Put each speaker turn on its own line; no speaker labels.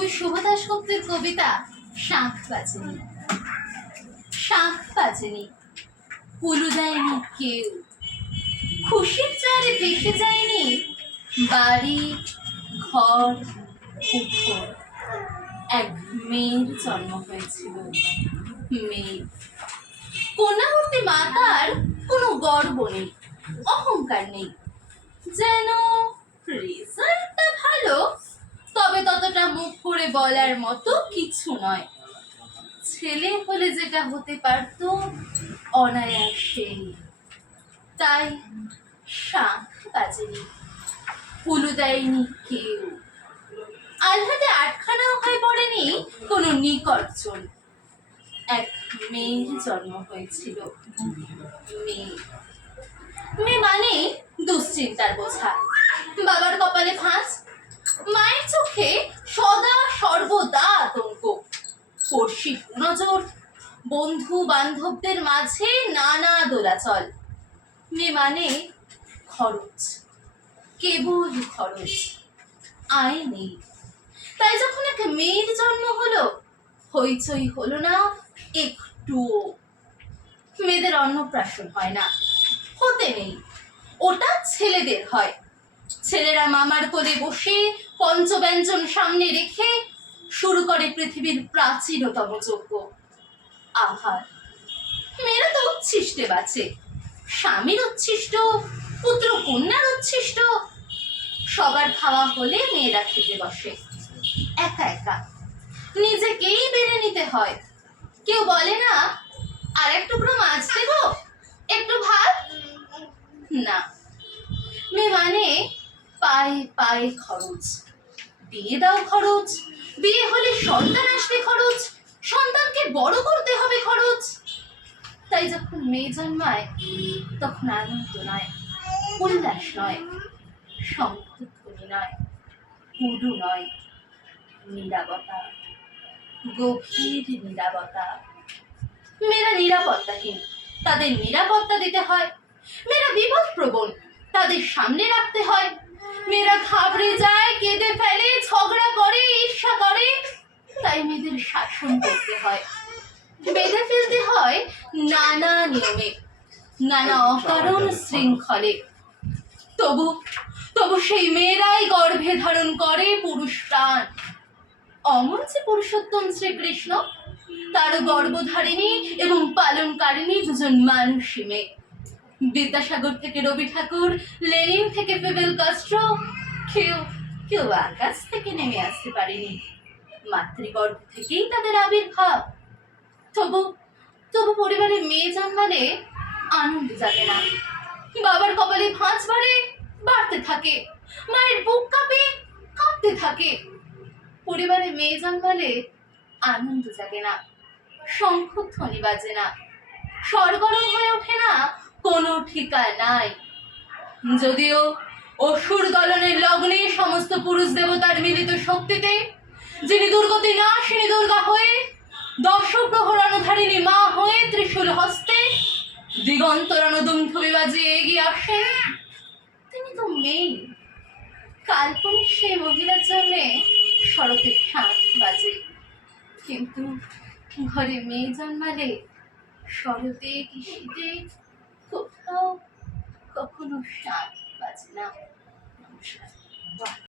কবি শুভদাস গুপ্তের কবিতা শাঁখ বাজেনি। শাঁখ বাজেনি। কুলু দেয়নি কেউ। খুশির চারে ভেসে যায়নি। বাড়ি, ঘর উঠোন এক মেয়ের জন্ম হয়েছিল। মেয়ে। কন্যামূর্তি মাতার কোনো গর্ব নেই, অহংকার নেই। যেন রেজাল্টটা ভালো তবে ততটা মুখ করে বলার মতো কিছু নয়। ছেলে হলে যেটা হতে পারতো অনায়াসেই তাই শাঁখ বাজেনি পুলু দেয়নি কেউ। আলহাতে আটখানাও হয়ে পড়েনি কোনো নিকর্জন এক মেয়ের জন্ম হয়েছিল। মেয়ে। মেয়ে মানে দুশ্চিন্তার বোঝা। বাবার কপালে ফাঁস বন্ধু বান্ধবদের মাঝে নানা দোলাচল। মেয়ে মানে খরচ। কেবল খরচ। আয় নেই। তাই যখন এক মেয়ের জন্ম হলো, হইচই হলো না একটুও। মেয়েদের অন্নপ্রাশন হয় না। হতে নেই। ওটা ছেলেদের হয়। ছেলেরা মামার কোলে বসে পঞ্চব্যঞ্জন সামনে রেখে শুরু করে পৃথিবীর প্রাচীনতম যজ্ঞ। আহার মেয়েরা তো উচ্ছিষ্টে বাঁচে স্বামীর উচ্ছিষ্ট, পুত্র কন্যার উচ্ছিষ্ট, সবার খাওয়া হলে মেয়েরা খেতে বসে। একা একা। নিজেকেই বেড়ে নিতে হয়। কেউ বলে না আর এক টুকরো মাছ দেবো? একটু ভাত? না। মেয়ে মানে পায়ে পায়ে খরচ। বিয়ে দাও খরচ। বিয়ে হলে সন্তান আসবে খরচ। সন্তানকে বড় করতে হবে খরচ। তাই যখন মেয়ে জন্মায়, তখন আনন্দ নয়, উল্লাস নয় শঙ্খধ্বনি নয়, পুরু নয়, নিরাপত্তা, গভীর নিরাপত্তা। মেয়েরা নিরাপত্তাহীন, তাদের নিরাপত্তা দিতে হয়। মেয়েরা বিপদ প্রবণ, তাদের সামনে রাখতে হয়। মেয়েরা ঘাবড়ে যায়, কেঁদে ফেলে, ঝগড়া করে, ঈর্ষা করে। তাই মেয়েদের শাসন করতে হয়। বেঁধে ফেলতে হয় নানা নিয়মে, নানা অকারণ শৃঙ্খলে। তবু তবু সেই মেয়েরাই গর্ভে ধারণ করে পুরুষ প্রাণ অমর যে পুরুষোত্তম শ্রীকৃষ্ণ, তার গর্ভধারিণী এবং পালনকারিণী দুজন মানুষই মেয়ে। বিদ্যাসাগর থেকে রবি ঠাকুর, লেনিন থেকে ফেবেল কাস্ট্রো, কেউ কেউ আকাশ থেকে নেমে আসতে পারেনি। মাতৃগর্ভ থেকেই তাদের আবির্ভাব। তবু তবু পরিবারে মেয়ে জন্মালে আনন্দ জাগে না। বাবার কপালে ভাঁজ বাড়ে, বাড়তে থাকে। মায়ের বুক কাঁপে, কাঁপতে থাকে। পরিবারে মেয়ে জন্মালে আনন্দ জাগে না, শঙ্খ শঙ্খধ্বনি বাজে না। সরগরম হয়ে ওঠে না, কোনো ঠিকা নাই। যদিও অসুর দলনের লগ্নে সমস্ত পুরুষ দেবতার মিলিত শক্তিতে যিনি দুর্গতি না সিনি দুর্গা হয়ে দশ প্রহরণধারিণী মা হয়ে ত্রিশূল হস্তে দিগন্ত রণদুন্ধবি বাজিয়ে এগিয়ে আসেন। তিনি তো মেয়ে। কাল্পনিক সেই মহিলার জন্য শরতের শাঁখ বাজে। কিন্তু ঘরে মেয়ে জন্মালে শরতে কি শীতে কোথাও কখনো শাঁখ বাজে না। নমস্কার।